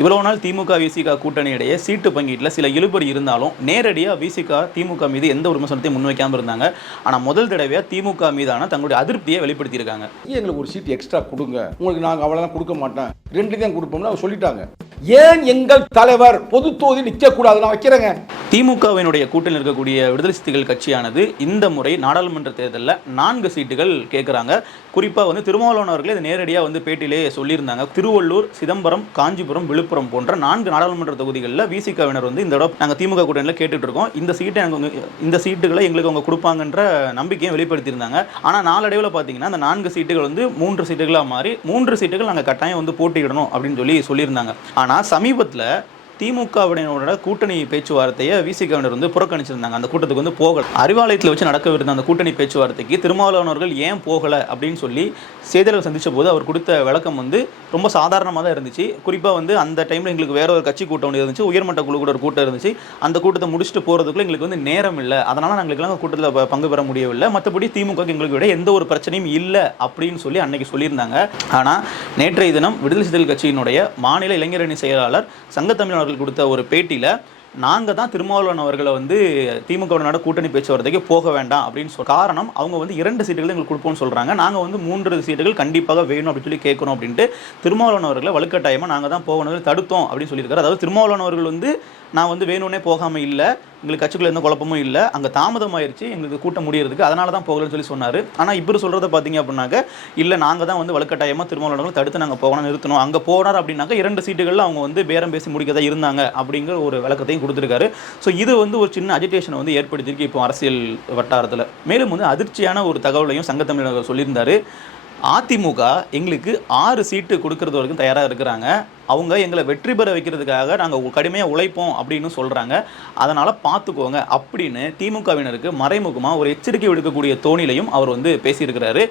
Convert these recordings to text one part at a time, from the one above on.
இவ்வளோ நாள் திமுக விசிக கூட்டணி இடையே சீட்டு பங்கீட்டில் சில இழுபறி இருந்தாலும் நேரடியாக விசிக திமுக மீது எந்த ஒரு விமர்சனத்தையும் முன்வைக்காமல் இருந்தாங்க. ஆனால் முதல் தடவையாக திமுக மீதான தங்களுடைய அதிருப்தியை வெளிப்படுத்தியிருக்காங்க. எங்களுக்கு ஒரு சீட் எக்ஸ்ட்ரா கொடுங்க. உங்களுக்கு நாங்கள் அவ்வளோதான் கொடுக்க மாட்டேன் ரெண்டு தான் கொடுப்போம்னு அவங்க சொல்லிட்டாங்க. ஏன் எங்கள் தலைவர் பொது தொகுதி நிற்கக்கூடாது நான் வைக்கிறேங்க. திமுகவினுடைய கூட்டணியில் இருக்கக்கூடிய விடுதலை சிறுத்தைகள் கட்சியானது இந்த முறை நாடாளுமன்ற தேர்தலில் நான்கு சீட்டுகள் கேட்குறாங்க குறிப்பாக வந்து திருமாவளவன் அவர்களே இது நேரடியாக வந்து பேட்டியிலே சொல்லியிருந்தாங்க. திருவள்ளூர் சிதம்பரம் காஞ்சிபுரம் விழுப்புரம் போன்ற நான்கு நாடாளுமன்ற தொகுதிகளில் விசிகவினர் வந்து இந்த தடவை நாங்கள் திமுக கூட்டணியில் கேட்டுட்டு இருக்கோம் இந்த சீட்டை எனக்கு இந்த சீட்டுகளை எங்களுக்கு அவங்க கொடுப்பாங்கன்ற நம்பிக்கையை வெளிப்படுத்தியிருந்தாங்க. ஆனால் நாளடைவில் பார்த்தீங்கன்னா அந்த நான்கு சீட்டுகள் வந்து மூன்று சீட்டுகளாக மாறி மூன்று சீட்டுகள் நாங்கள் கட்டாயம் வந்து போட்டியிடணும் அப்படின்னு சொல்லி சொல்லியிருந்தாங்க. ஆனால் ஆனால் சமீபத்தில் திமுகவினரோட கூட்டணி பேச்சுவார்த்தையை விசிகாவினர் வந்து புறக்கணிச்சிருந்தாங்க. அந்த கூட்டத்துக்கு வந்து போகல. அறிவாலயத்தில் வச்சு நடக்கவிருந்த அந்த கூட்டணி பேச்சுவார்த்தைக்கு திருமாவளவனவர்கள் ஏன் போகலை அப்படின்னு சொல்லி செய்தியாளர்கள் சந்தித்த போது அவர் கொடுத்த விளக்கம் வந்து ரொம்ப சாதாரணமாக தான் இருந்துச்சு. குறிப்பாக வந்து அந்த டைமில் எங்களுக்கு வேற ஒரு கட்சி கூட்டம் ஒன்று இருந்துச்சு. உயர்மட்ட குழு கூட ஒரு கூட்டம் இருந்துச்சு. அந்த கூட்டத்தை முடிச்சுட்டு போகிறதுக்குள்ள எங்களுக்கு வந்து நேரம் இல்லை. அதனால் நாங்களுக்கெல்லாம் கூட்டத்தில் பங்கு பெற முடியவில்லை. மற்றபடி திமுக எங்களுக்கு விட எந்த ஒரு பிரச்சனையும் இல்லை அப்படின்னு சொல்லி அன்னைக்கு சொல்லியிருந்தாங்க. ஆனால் நேற்றைய தினம் விடுதலை சிறுத்தைகள் கட்சியினுடைய மாநில இளைஞரணி செயலாளர் சங்கத்தமிழ் அவர்கள் கொடுத்த ஒரு பேட்டியில் நாங்கள் தான் திருமாவளவன் அவர்களை வந்து திமுகவினோட கூட்டணி பேச்சுவார்த்தைக்கு போக வேண்டாம் அப்படின்னு சொல் காரணம் அவங்க வந்து இரண்டு சீட்டுகள் எங்களுக்கு கொடுப்போம்னு சொல்கிறாங்க நாங்கள் வந்து மூன்று சீட்டுகள் கண்டிப்பாக வேணும் அப்படின்னு சொல்லி கேட்கணும் அப்படின்ட்டு திருமாவளவன் அவர்களை வலுக்கட்டாயமாக நாங்கள் தான் போகணும் தடுத்தோம் அப்படின்னு சொல்லியிருக்காரு. அதாவது திருமாவளவன் அவர்கள் வந்து நான் வந்து வேணும்னே போகாமல் இல்லை எங்களுக்கு கட்சிக்குள்ள எந்த குழப்பமும் இல்லை. அங்கே தாமதமாயிருச்சு. எங்களுக்கு கூட்டம் முடியறதுக்கு அதனால தான் போகலன்னு சொல்லி சொன்னார். ஆனால் இப்போ சொல்கிறத பார்த்தீங்க அப்படின்னாக்க இல்லை நாங்கள் தான் வந்து வலுக்கட்டாயமாக திருமாவளவர்கள் தடுத்து நாங்கள் போகணும் நிறுத்தணும். அங்கே போனார் அப்படின்னாக்க இரண்டு சீட்டுகளில் அவங்க வந்து பேரம் பேசி முடிக்க தான் இருந்தாங்க. அப்படிங்கிற ஒரு விளக்கத்தையும் கொடுத்துருக்காரு. ஸோ இது வந்து ஒரு சின்ன அஜிடேஷனை வந்து ஏற்படுத்தியிருக்கு இப்போ அரசியல் வட்டாரத்தில். மேலும் வந்து அதிர்ச்சியான ஒரு தகவலையும் சங்கத்தமிழர் சொல்லியிருந்தார். அதிமுக எங்களுக்கு ஆறு சீட்டு கொடுக்கறது வரைக்கும் தயாராக இருக்கிறாங்க. அவங்க எங்களை வெற்றி பெற வைக்கிறதுக்காக நாங்கள் கடுமையாக உழைப்போம் அப்படின்னு சொல்கிறாங்க அதனால் பார்த்துக்கோங்க அப்படின்னு திமுகவினருக்கு மறைமுகமாக ஒரு எச்சரிக்கை விடுக்கக்கூடிய தோணிலையும் அவர் வந்து பேசியிருக்கிறாரு.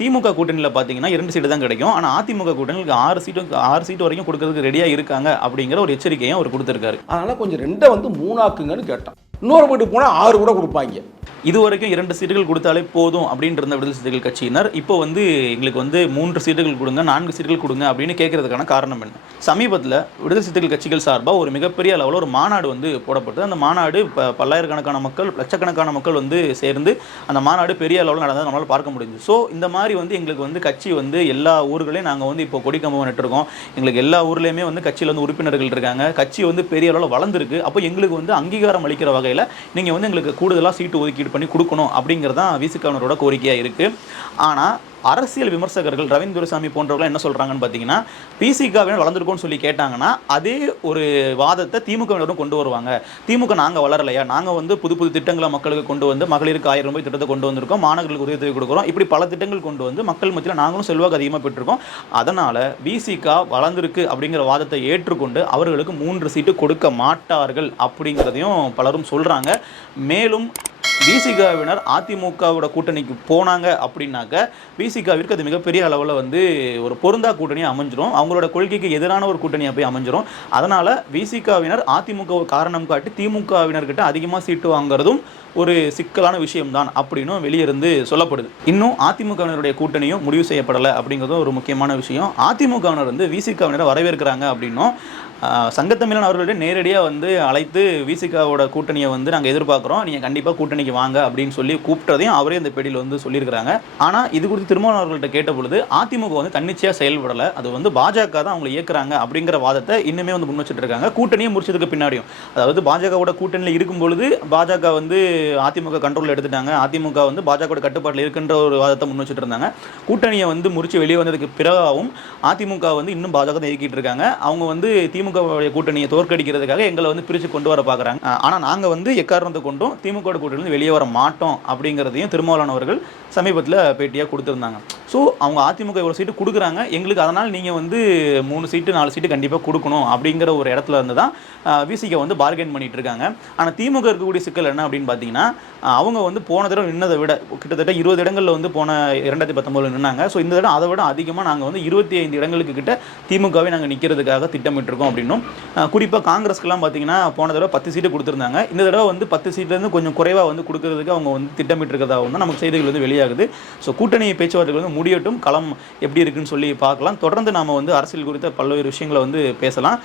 திமுக கூட்டணியில் பார்த்தீங்கன்னா இரண்டு சீட்டு தான் கிடைக்கும். ஆனால் அதிமுக கூட்டணிக்கு ஆறு சீட்டு ஆறு சீட்டு வரைக்கும் கொடுக்கறதுக்கு ரெடியாக இருக்காங்க அப்படிங்கிற ஒரு எச்சரிக்கையும் அவர் கொடுத்துருக்காரு. அதனால் கொஞ்சம் ரெண்டை வந்து மூணாக்குங்கன்னு கேட்டோம் இன்னொரு வீட்டுக்கு போனால் ஆறு கூட கொடுப்பாங்க. இது வரைக்கும் இரண்டு சீட்டுகள் கொடுத்தாலே போதும் அப்படின்ற இருந்த விடுதலை சிறுத்தைகள் கட்சியினர். இப்போ வந்து எங்களுக்கு வந்து மூன்று சீட்டுகள் கொடுங்க நான்கு சீட்டுகள் கொடுங்க அப்படின்னு கேட்கறதுக்கான காரணம் என்ன? சமீபத்தில் விடுதலை சிறுத்தைகள் கட்சிகள் சார்பாக ஒரு மிகப்பெரிய அளவில் ஒரு மாநாடு வந்து போடப்பட்டது. அந்த மாநாடு பல்லாயிரக்கணக்கான மக்கள் லட்சக்கணக்கான மக்கள் வந்து சேர்ந்து அந்த மாநாடு பெரிய அளவில் நடந்தால் நம்மளால் பார்க்க முடிஞ்சு ஸோ இந்த மாதிரி வந்து எங்களுக்கு வந்து கட்சி வந்து எல்லா ஊர்களையும் நாங்கள் வந்து இப்போ கொடிக்கம்பம் நட்டுருக்கோம். எங்களுக்கு எல்லா ஊர்லேயுமே வந்து கட்சியில் வந்து உறுப்பினர்கள் இருக்காங்க. கட்சி வந்து பெரிய அளவில் வளர்ந்துருக்கு. அப்போ எங்களுக்கு வந்து அங்கீகாரம் அளிக்கிற வகையில் நீங்கள் வந்து எங்களுக்கு கூடுதலாக சீட்டு ஒதுக்கீடு பண்ணி கொடுக்கணும் அப்படிங்கிறது தான் விசிகவனரோட கோரிக்கையாக இருக்குது ஆனால் அரசியல் விமர்சகர்கள் ரவீந்திர துரைசாமி போன்றவர்கள் என்ன சொல்கிறாங்கன்னு பார்த்தீங்கன்னா பிசிகாவினர் வளர்ந்துருக்கோம்னு சொல்லி கேட்டாங்கன்னா அதே ஒரு வாதத்தை திமுகவினரும் கொண்டு வருவாங்க. திமுக நாங்கள் வளரலையா? நாங்கள் வந்து புது புது திட்டங்களை மக்களுக்கு கொண்டு வந்து மகளிருக்கு ஆயிரம் ரூபாய் திட்டத்தை கொண்டு வந்திருக்கோம். மாணவர்களுக்கு உதவி கொடுக்குறோம். இப்படி பல திட்டங்கள் கொண்டு வந்து மக்கள் மத்தியில் நாங்களும் செல்வாக்கு அதிகமாக பெற்றிருக்கோம். அதனால் பிசிகா வளர்ந்துருக்கு அப்படிங்கிற வாதத்தை ஏற்றுக்கொண்டு அவர்களுக்கு மூன்று சீட்டு கொடுக்க மாட்டார்கள் அப்படிங்கிறதையும் பலரும் சொல்கிறாங்க மேலும் பிசிகாவினர் அதிமுகவோட கூட்டணிக்கு போனாங்க அப்படின்னாக்க பிசிகாவிற்கு அது மிகப்பெரிய அளவில் வந்து ஒரு பொருந்தா கூட்டணியாக அமைஞ்சிரும். அவங்களோட கொள்கைக்கு எதிரான ஒரு கூட்டணியாக போய் அமைஞ்சிரும். அதனால் பிசிகாவினர் அதிமுக காரணம் காட்டி திமுகவினர்கிட்ட அதிகமாக சீட்டு வாங்குறதும் ஒரு சிக்கலான விஷயம்தான் அப்படின்னும் வெளியிருந்து சொல்லப்படுது. இன்னும் அதிமுகவினருடைய கூட்டணியும் முடிவு செய்யப்படலை அப்படிங்கிறதும் ஒரு முக்கியமான விஷயம். அதிமுகவினர் வந்து விசிகாவினரை வரவேற்கிறாங்க அப்படின்னும் சங்கத்தமிழன் அவர்களுடைய நேரடியாக வந்து அழைத்து விசிகாவோட கூட்டணியை வந்து நாங்கள் எதிர்பார்க்குறோம். நீங்கள் கண்டிப்பாக கூட்டணிக்கு வாங்க அப்படின்னு சொல்லி கூப்பிட்டதையும் அவரே இந்த பேடியில் வந்து சொல்லியிருக்கிறாங்க. ஆனால் இது குறித்து திருமாவளவன் அவர்கள்ட்ட கேட்ட பொழுது அதிமுக வந்து தன்னிச்சையாக செயல்படலை. அது வந்து பாஜக தான் அவங்களை இயக்குறாங்க அப்படிங்கிற வாதத்தை இன்னுமே வந்து முன் வச்சுட்டு இருக்காங்க. கூட்டணியை முடிச்சதுக்கு பின்னாடியும். அதாவது பாஜகவோட கூட்டணியில் இருக்கும் பொழுது பாஜக வந்து அதிமுக கண்ட்ரோலில் எடுத்துட்டாங்க. அதிமுக வந்து பாஜகவோட கட்டுப்பாட்டில் இருக்கின்ற ஒரு வாதத்தை முன் வச்சுட்டு இருந்தாங்க. கூட்டணியை வந்து முறிச்சு வெளியே வந்ததுக்கு பிறகாவும் அதிமுக வந்து இன்னும் பாஜக தான் இயக்கிட்டு இருக்காங்க. அவங்க வந்து திமுக திமுக கூட்டணியை தோற்கடிக்கிறதுக்காக எங்களை வந்து பிரித்து கொண்டு வர பார்க்குறாங்க ஆனால் நாங்கள் வந்து எக்காரணத்தை கொண்டும் திமுக கூட்டணியிலிருந்து வெளியே வர மாட்டோம் அப்படிங்கிறதையும் திருமாவளவன் அவர்கள் சமீபத்தில் பேட்டியாக கொடுத்துருந்தாங்க. ஸோ அவங்க அதிமுக இவ்வளோ சீட்டு கொடுக்குறாங்க. எங்களுக்கு அதனால் நீங்கள் வந்து மூணு சீட்டு நாலு சீட்டு கண்டிப்பாக கொடுக்கணும் அப்படிங்கிற ஒரு இடத்துல இருந்து தான் விசிகை வந்து பார்கெயின் பண்ணிகிட்டு இருக்காங்க. ஆனால் திமுக இருக்கக்கூடிய சிக்கல் என்ன அப்படின்னு பார்த்தீங்கன்னா அவங்க வந்து போன தடவை நின்னதை விட கிட்டத்தட்ட இருபது இடங்களில் வந்து போன இரண்டாயிரத்தி பத்தொம்போதில் நின்னாங்க. ஸோ இந்த தடவை அதை விட அதிகமாக நாங்கள் வந்து இருபத்தி ஐந்து இடங்களுக்கு கிட்ட திமுகவை நாங்கள் நிற்கிறதுக்காக திட்டமிட்டிருக்கோம் அப்படின்னும் குறிப்பாக காங்கிரஸ்க்கெல்லாம் பார்த்தீங்கன்னா போன தடவை பத்து சீட்டு கொடுத்துருந்தாங்க. இந்த தடவை வந்து பத்து சீட்லேருந்து கொஞ்சம் குறைவாக வந்து கொடுக்கறதுக்கு அவங்க வந்து திட்டமிட்டிருக்கிறதாகவும் தான் நமக்கு செய்திகள் வந்து வெளியாகுது. ஸோ கூட்டணி பேச்சுவார்த்தைகள் வந்து முடியட்டும். களம் எப்படி இருக்குன்னு சொல்லி பார்க்கலாம். தொடர்ந்து நாம வந்து அரசியல் குறித்த பல்வேறு விஷயங்களை வந்து பேசலாம்.